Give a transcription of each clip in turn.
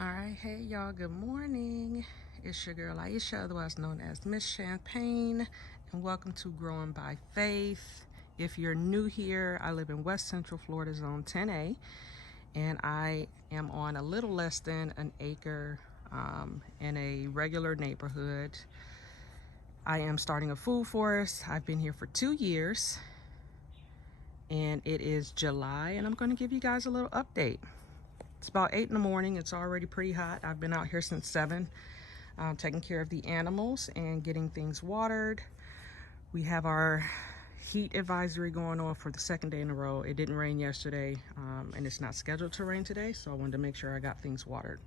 All right, hey y'all, good morning. It's your girl Aisha, otherwise known as Miss Champagne, and welcome to Growing by Faith. If you're new here, I live in West Central Florida, Zone 10A, and I am on a little less than an acre in a regular neighborhood. I am starting a food forest. I've been here for 2 years, and it is July, and I'm going to give you guys a little update. It's about 8 in the morning. It's already pretty hot. I've been out here since 7, taking care of the animals and getting things watered. We have our heat advisory going on for the 2nd day in a row. It didn't rain yesterday, and it's not scheduled to rain today, so I wanted to make sure I got things watered.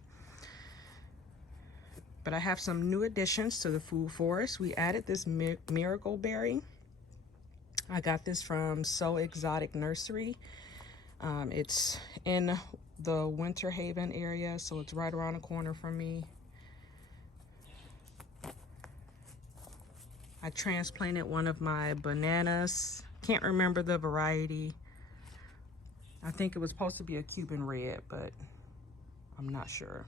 But I have some new additions to the food forest. We added this miracle berry. I got this from So Exotic Nursery. It's in the Winter Haven area, so it's right around the corner from me. I transplanted one of my bananas. Can't remember the variety. I think it was supposed to be a Cuban red, but I'm not sure.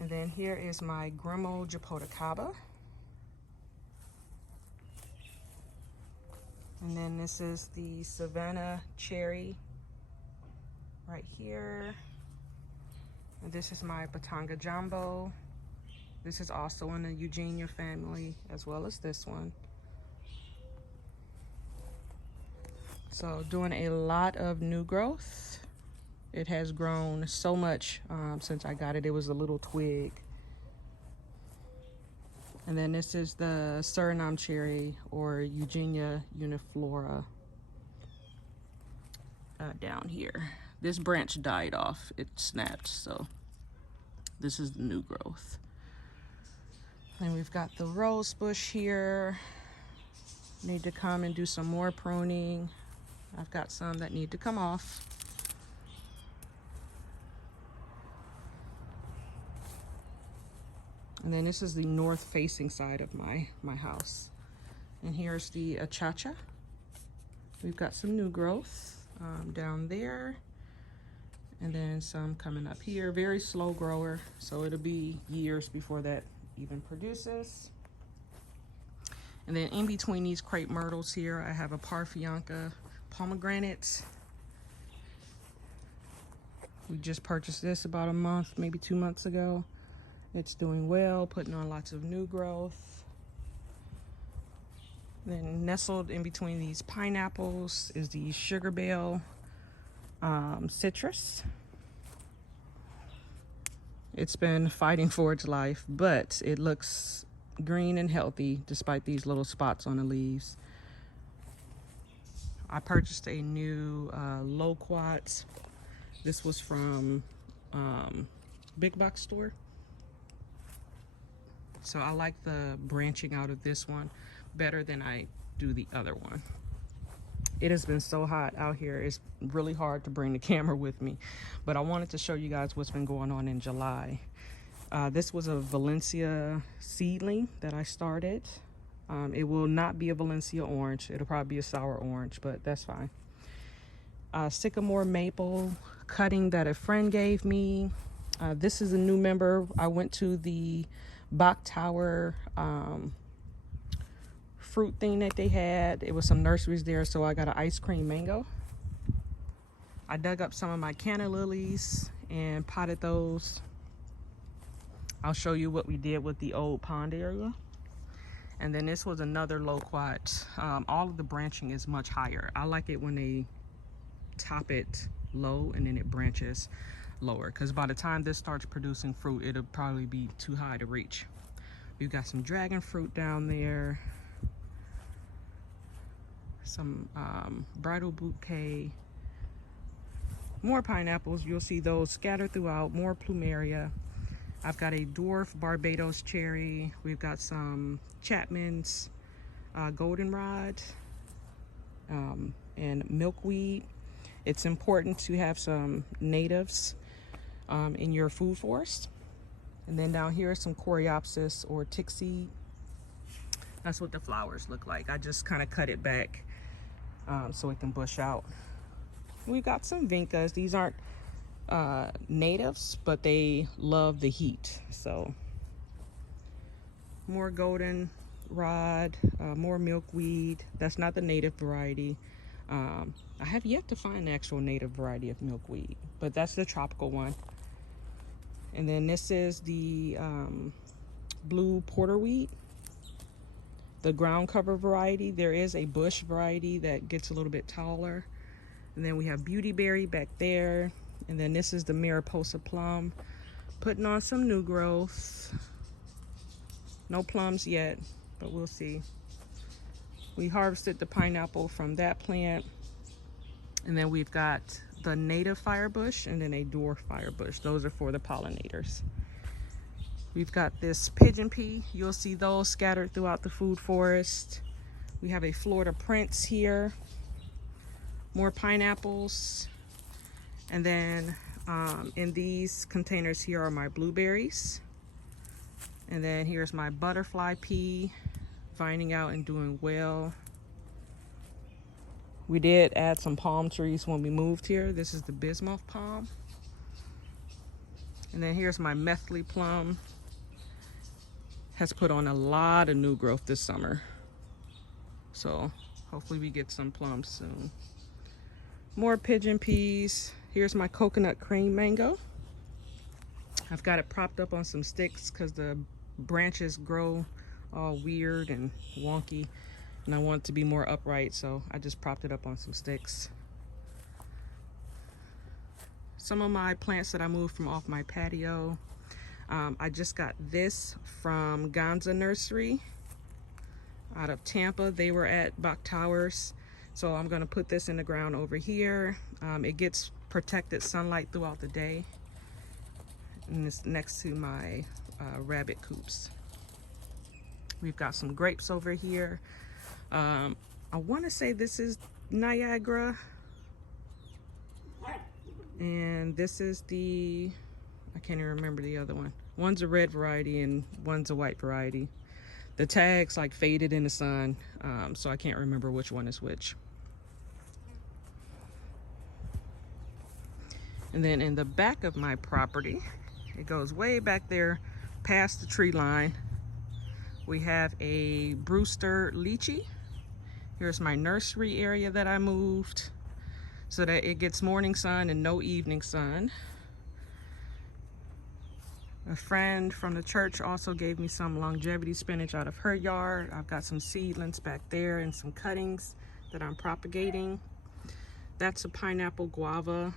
And then here is my Grimo Japotacaba. And then this is the Savannah cherry right here. And this is my Batanga Jumbo. This is also in the Eugenia family, as well as this one. So doing a lot of new growth. It has grown so much since I got it. It was a little twig. And then this is the Suriname cherry, or Eugenia uniflora, down here. This branch died off. It snapped, so this is the new growth. Then we've got the rose bush here. Need to come and do some more pruning. I've got some that need to come off. And then this is the north facing side of my house. And here's the achacha. We've got some new growth down there. And then some coming up here. Very slow grower, so it'll be years before that even produces. And then in between these crepe myrtles here, I have a Parfianca pomegranate. We just purchased this about a month, maybe 2 months ago. It's doing well, putting on lots of new growth. Then nestled in between these pineapples is the Sugar Bell citrus. It's been fighting for its life, but it looks green and healthy despite these little spots on the leaves. I purchased a new loquat. This was from big box store. So I like the branching out of this one better than I do the other one. It has been so hot out here. It's really hard to bring the camera with me, but I wanted to show you guys what's been going on in July. This was a Valencia seedling that I started. It will not be a Valencia orange. It'll probably be a sour orange, but that's fine. Sycamore maple cutting that a friend gave me. This is a new member. I went to the Bach Tower fruit thing that they had. It was some nurseries there, so I got an ice cream mango. I dug up some of my canna lilies and potted those. I'll show you what we did with the old pond area. And then this was another loquat. All of the branching is much higher. I like it when they top it low and then it branches lower, because by the time this starts producing fruit, it'll probably be too high to reach. We've got some dragon fruit down there, some bridal bouquet, more pineapples. You'll see those scattered throughout, more plumeria. I've got a dwarf Barbados cherry. We've got some Chapman's goldenrod and milkweed. It's important to have some natives in your food forest. And then down here is some coreopsis or tick seed. That's what the flowers look like. I just kind of cut it back so it can bush out. We've got some vincas. These aren't natives, but they love the heat. So more golden rod, more milkweed. That's not the native variety. I have yet to find the actual native variety of milkweed, but that's the tropical one. And then this is the blue porterweed, the ground cover variety. There is a bush variety that gets a little bit taller. And then we have beautyberry back there. And then this is the Mariposa plum, putting on some new growth. No plums yet, but we'll see. We harvested the pineapple from that plant. And then we've got the native firebush and then a dwarf firebush. Those are for the pollinators. We've got this pigeon pea. You'll see those scattered throughout the food forest. We have a Florida Prince here. More pineapples. And then in these containers here are my blueberries. And then here's my butterfly pea, vining out and doing well. We did add some palm trees when we moved here. This is the bismuth palm. And then here's my methley plum. Has put on a lot of new growth this summer. So hopefully we get some plums soon. More pigeon peas. Here's my coconut cream mango. I've got it propped up on some sticks because the branches grow all weird and wonky, and I want it to be more upright, so I just propped it up on some sticks. Some of my plants that I moved from off my patio. I just got this from Nursery out of Tampa. They were at Bach Towers, so I'm going to put this in the ground over here. It gets protected sunlight throughout the day, and it's next to my rabbit coops. We've got some grapes over here. I want to say this is Niagara, and this is the, I can't even remember the other one. One's a red variety and one's a white variety. The tag's like faded in the sun, so I can't remember which one is which. And then in the back of my property, it goes way back there past the tree line. We have a Brewster lychee. Here's my nursery area that I moved so that it gets morning sun and no evening sun. A friend from the church also gave me some longevity spinach out of her yard. I've got some seedlings back there and some cuttings that I'm propagating. That's a pineapple guava.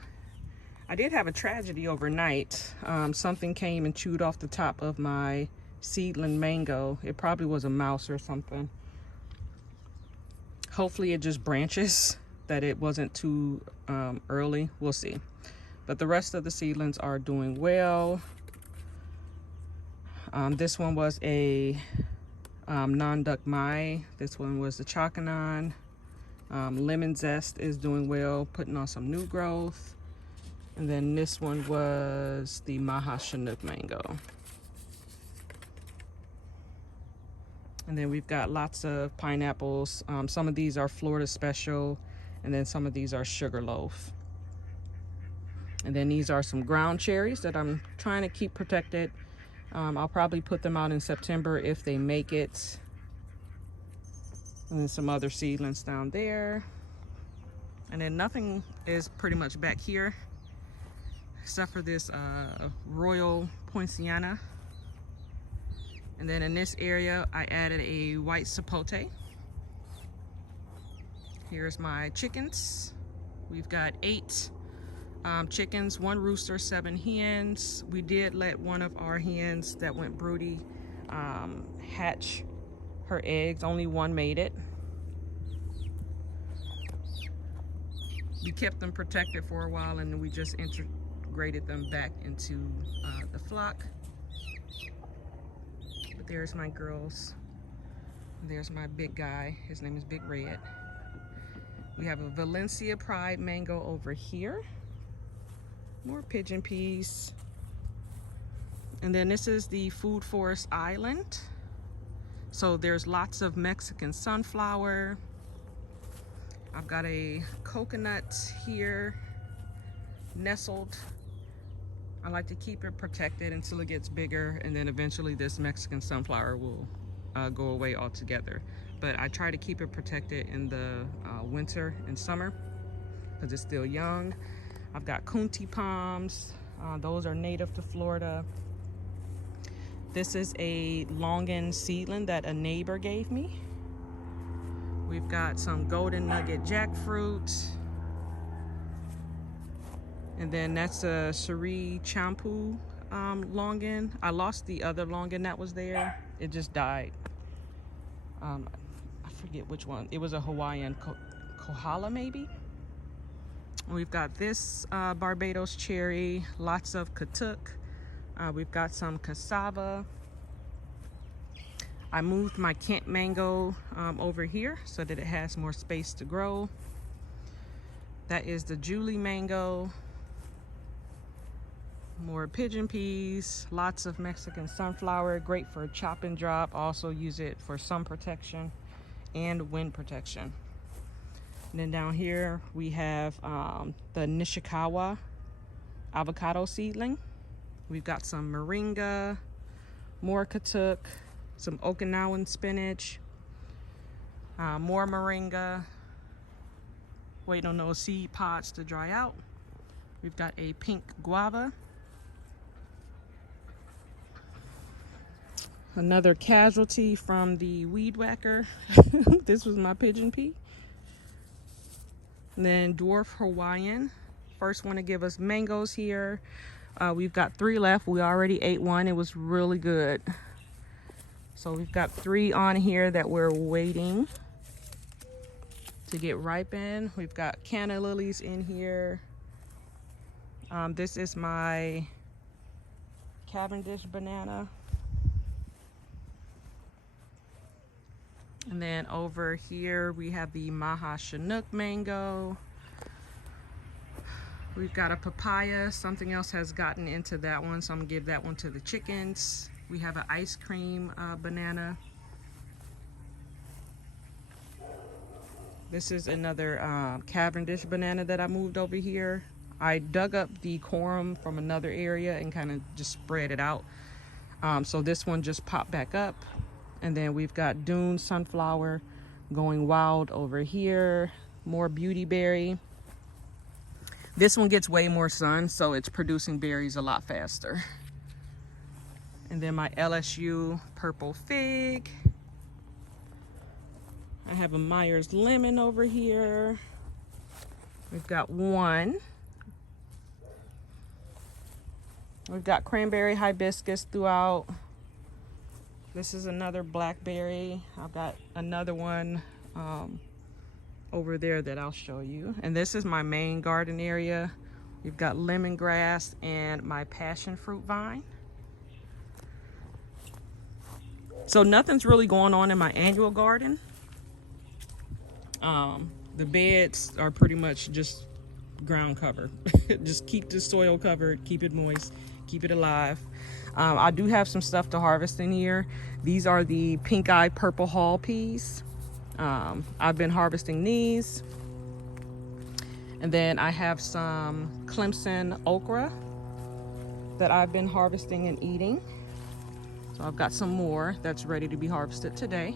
I did have a tragedy overnight. Something came and chewed off the top of my seedling mango. It probably was a mouse or something. Hopefully it just branches, that it wasn't too early. We'll see. But the rest of the seedlings are doing well. This one was a non-duck mai. This one was the Chakanon. Lemon zest is doing well, putting on some new growth. And then this one was the Maha Chinook mango. And then we've got lots of pineapples. Some of these are Florida Special, and then some of these are Sugarloaf. And then these are some ground cherries that I'm trying to keep protected. I'll probably put them out in September if they make it. And then some other seedlings down there. And then nothing is pretty much back here, except for this Royal Poinciana. And then in this area, I added a white sapote. Here's my chickens. We've got 8 chickens, 1 rooster, 7 hens. We did let one of our hens that went broody hatch her eggs. Only one made it. We kept them protected for a while, and we just integrated them back into the flock. But there's my girls. There's my big guy. His name is Big Red. We have a Valencia Pride mango over here. More pigeon peas. And then this is the Food Forest Island. So there's lots of Mexican sunflower. I've got a coconut here nestled I like to keep it protected until it gets bigger, and then eventually this Mexican sunflower will go away altogether. But I try to keep it protected in the winter and summer because it's still young. I've got kunti palms. Those are native to Florida. This is a longan seedling that a neighbor gave me. We've got some golden nugget jackfruit. And then that's a Cherie Champu longan. I lost the other longan that was there. It just died. I forget which one. It was a Hawaiian kohala maybe. We've got this Barbados cherry, lots of katuk. We've got some cassava. I moved my Kent mango over here so that it has more space to grow. That is the Julie mango. More pigeon peas, lots of Mexican sunflower, great for chop and drop. Also use it for sun protection and wind protection. And then down here we have the Nishikawa avocado seedling. We've got some moringa, more katuk, some Okinawan spinach, more moringa. Waiting on those seed pods to dry out. We've got a pink guava. Another casualty from the weed whacker. This was my pigeon pea. And then dwarf Hawaiian. First one to give us mangoes here. We've got 3 left. We already ate one. It was really good. So we've got 3 on here that we're waiting to get ripened. We've got canna lilies in here. This is my Cavendish banana. And then over here we have the Maha Chinook mango. We've got a papaya. Something else has gotten into that one, so I'm gonna give that one to the chickens. We have an ice cream banana. This is another Cavendish banana that I moved over here. I dug up the corum from another area and kind of just spread it out. So this one just popped back up. And then we've got Dune sunflower going wild over here. More beauty berry. This one gets way more sun, so it's producing berries a lot faster. And then my LSU purple fig. I have a Myers lemon over here. We've got one. We've got cranberry hibiscus throughout. This is another blackberry. I've got another one over there that I'll show you. And this is my main garden area. We've got lemongrass and my passion fruit vine. So nothing's really going on in my annual garden. The beds are pretty much just ground cover. Just keep the soil covered, keep it moist, keep it alive. I do have some stuff to harvest in here. These are the pink-eyed purple hall peas. I've been harvesting these. And then I have some Clemson okra that I've been harvesting and eating. So I've got some more that's ready to be harvested today.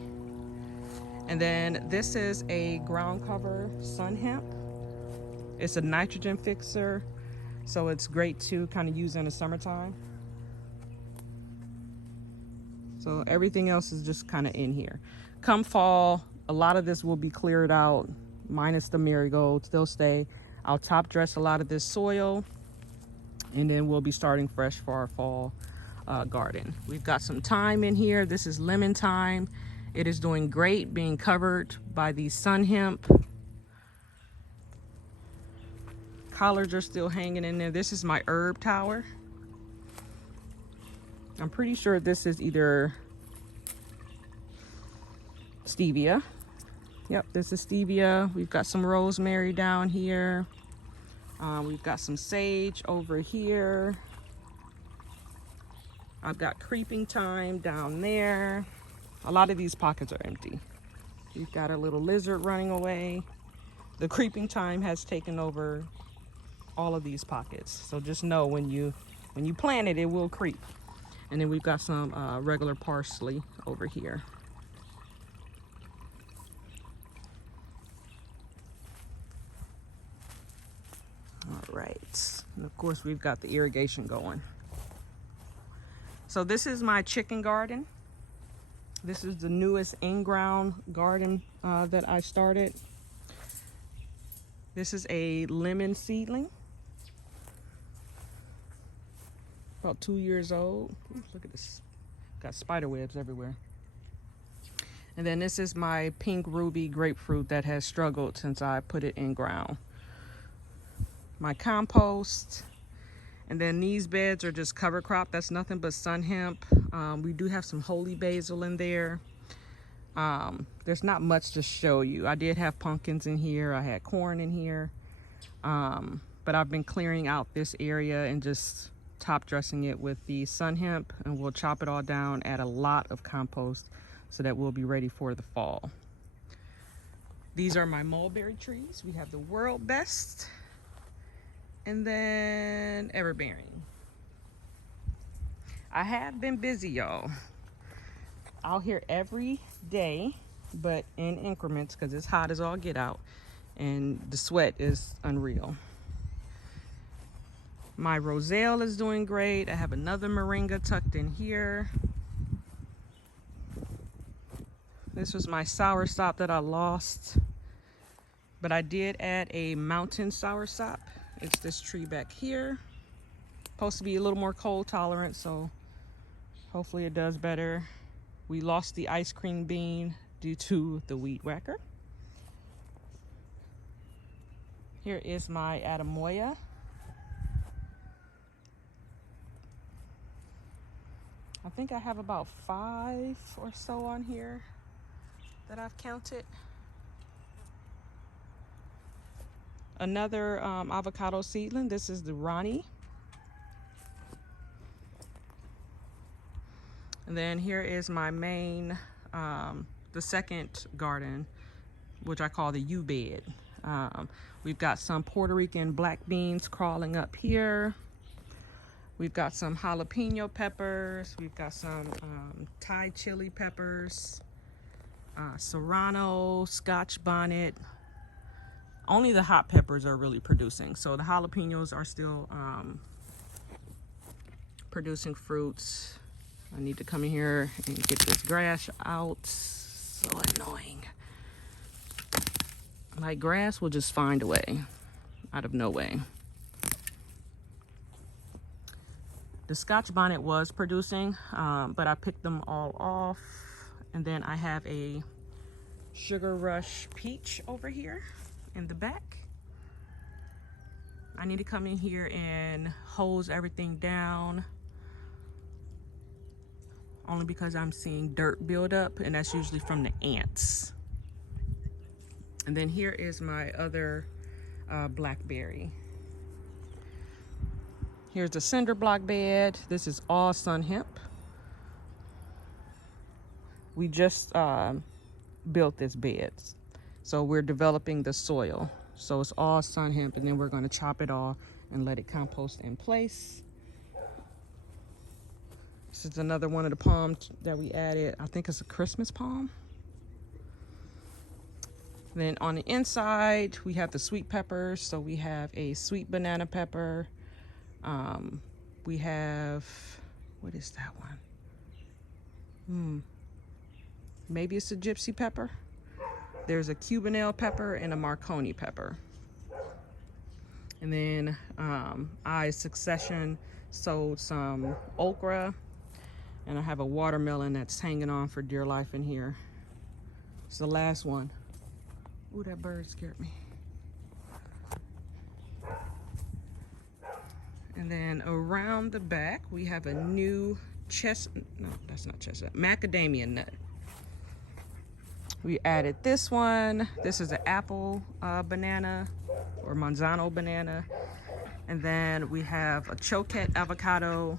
And then this is a ground cover sun hemp. It's a nitrogen fixer, so it's great to kind of use in the summertime. So everything else is just kind of in here. Come fall, a lot of this will be cleared out, minus the marigolds. They'll stay. I'll top dress a lot of this soil, and then we'll be starting fresh for our fall garden. We've got some thyme in here. This is lemon thyme. It is doing great being covered by the sun hemp. Collards are still hanging in there. This is my herb tower. I'm pretty sure this is either stevia. Yep, this is stevia. We've got some rosemary down here. We've got some sage over here. I've got creeping thyme down there. A lot of these pockets are empty. We've got a little lizard running away. The creeping thyme has taken over all of these pockets. So just know when you When you plant it, it will creep. And then we've got some regular parsley over here. All right. And of course, we've got the irrigation going. So this is my chicken garden. This is the newest in-ground garden that I started. This is a lemon seedling. About 2 years old. Ooh, look at this. Got spider webs everywhere. And then this is my pink ruby grapefruit that has struggled since I put it in ground. My compost. And then these beds are just cover crop. That's nothing but sun hemp. We do have some holy basil in there. There's not much to show you. I did have pumpkins in here. I had corn in here. But I've been clearing out this area and just top dressing it with the sun hemp, and we'll chop it all down, add a lot of compost so that we'll be ready for the fall. These are my mulberry trees. We have the world best and then everbearing. I have been busy, y'all. Out here every day, but in increments because it's hot as all get out and the sweat is unreal. My roselle is doing great. I have another moringa tucked in here. This was my soursop that I lost, but I did add a mountain soursop. It's this tree back here. Supposed to be a little more cold tolerant, so hopefully it does better. We lost the ice cream bean due to the weed whacker. Here is my Adamoya. I think I have about 5 or so on here that I've counted. Another avocado seedling. This is the Ronnie. And then here is my main, the second garden, which I call the U-bed. We've got some Puerto Rican black beans crawling up here. We've got some jalapeno peppers. We've got some Thai chili peppers, serrano, Scotch bonnet. Only the hot peppers are really producing. So the jalapenos are still producing fruits. I need to come in here and get this grass out. So annoying. Like grass will just find a way out of no way. The Scotch bonnet was producing, but I picked them all off. And then I have a Sugar Rush peach over here in the back. I need to come in here and hose everything down, only because I'm seeing dirt build up, and that's usually from the ants. And then here is my other blackberry. Here's the cinder block bed. This is all sun hemp. We just built this bed, so we're developing the soil. So it's all sun hemp, and then we're going to chop it all and let it compost in place. This is another one of the palms that we added. I think it's a Christmas palm. Then on the inside, we have the sweet peppers. So we have a sweet banana pepper. We have, what is that one? Maybe it's a gypsy pepper. There's a Cubanelle pepper and a Marconi pepper. And then I succession sowed some okra, and I have a watermelon that's hanging on for dear life in here. It's the last one. Ooh, that bird scared me. And then around the back, we have a new no, that's not chestnut, macadamia nut. We added this one. This is an apple banana or manzano banana. And then we have a choquette avocado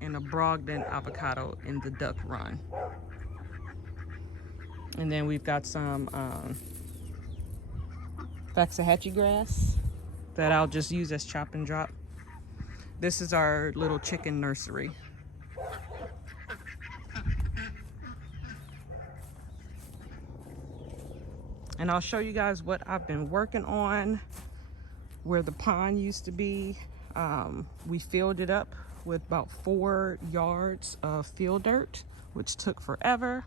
and a Brogdon avocado in the duck run. And then we've got some Waxahachie grass that I'll just use as chop and drop. This is our little chicken nursery. And I'll show you guys what I've been working on. Where the pond used to be, we filled it up with about 4 yards of field dirt, which took forever.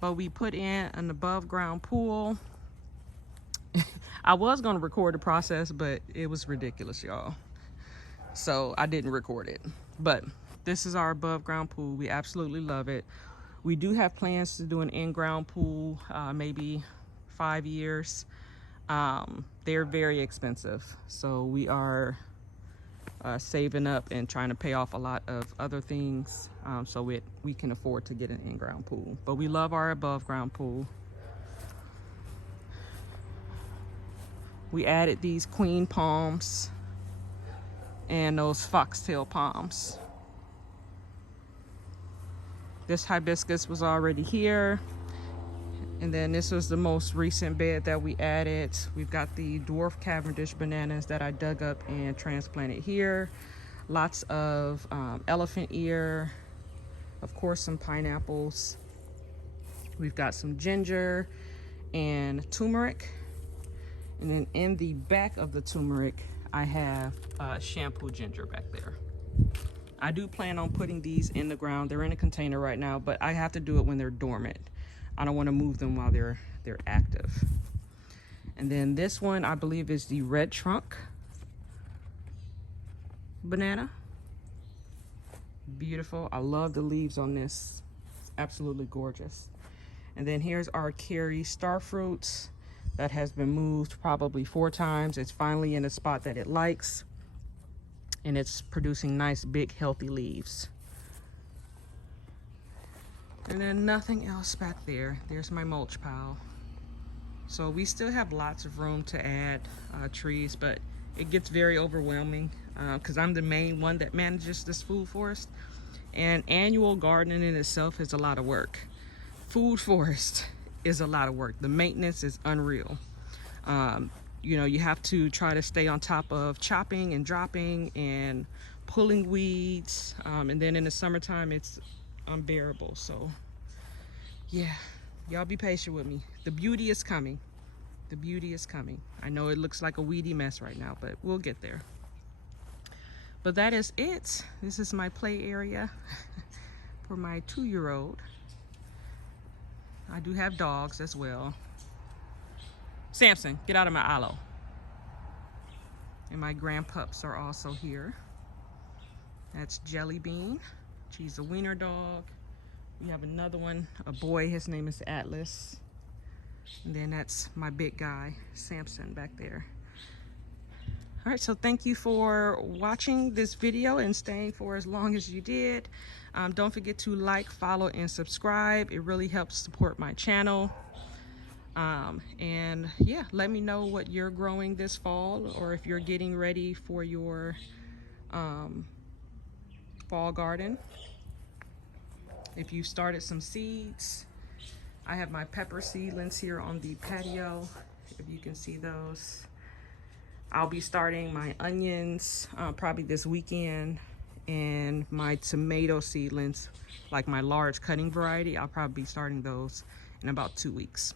But we put in an above ground pool. I was going to record the process, but it was ridiculous, y'all. So I didn't record it. But this is our above ground pool. We absolutely love it. We do have plans to do an in-ground pool, maybe 5 years. They're very expensive. So we are saving up and trying to pay off a lot of other things so we can afford to get an in-ground pool. But we love our above ground pool. We added these queen palms and those foxtail palms. This hibiscus was already here. And then this was the most recent bed that we added. We've got the dwarf Cavendish bananas that I dug up and transplanted here. Lots of elephant ear, of course some pineapples. We've got some ginger and turmeric. And then in the back of the turmeric, I have shampoo ginger back there. I do plan on putting these in the ground. They're in a container right now, but I have to do it when they're dormant. I don't want to move them while they're active. And then this one, I believe, is the red trunk banana. Beautiful. I love the leaves on this. It's absolutely gorgeous. And then here's our Kerry starfruits that has been moved probably 4 times. It's finally in a spot that it likes, and it's producing nice big healthy leaves. And then nothing else back there. There's my mulch pile. So we still have lots of room to add trees, but it gets very overwhelming because I'm the main one that manages this food forest, and annual gardening in itself is a lot of work. Food forest is a lot of work. The maintenance is unreal. You know, you have to try to stay on top of chopping and dropping and pulling weeds, and then in the summertime it's unbearable. So yeah, y'all be patient with me. The beauty is coming. The beauty is coming. I know it looks like a weedy mess right now, but we'll get there. But that is it. This is my play area for my 2-year-old. I do have dogs as well. Samson, get out of my aloe. And my grandpups are also here. That's Jelly Bean. She's a wiener dog. We have another one, a boy. His name is Atlas. And then that's my big guy, Samson, back there. All right, so thank you for watching this video and staying for as long as you did. Don't forget to like, follow, and subscribe. It really helps support my channel. And yeah, let me know what you're growing this fall, or if you're getting ready for your fall garden. If you started some seeds, I have my pepper seedlings here on the patio, if you can see those. I'll be starting my onions probably this weekend, and my tomato seedlings, like my large cutting variety, I'll probably be starting those in about 2 weeks.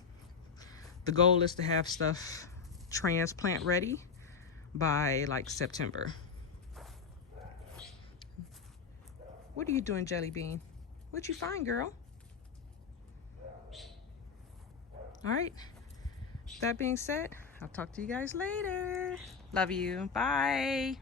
The goal is to have stuff transplant ready by like September. What are you doing, Jelly Bean? What'd you find, girl? All right, that being said, I'll talk to you guys later. Love you. Bye.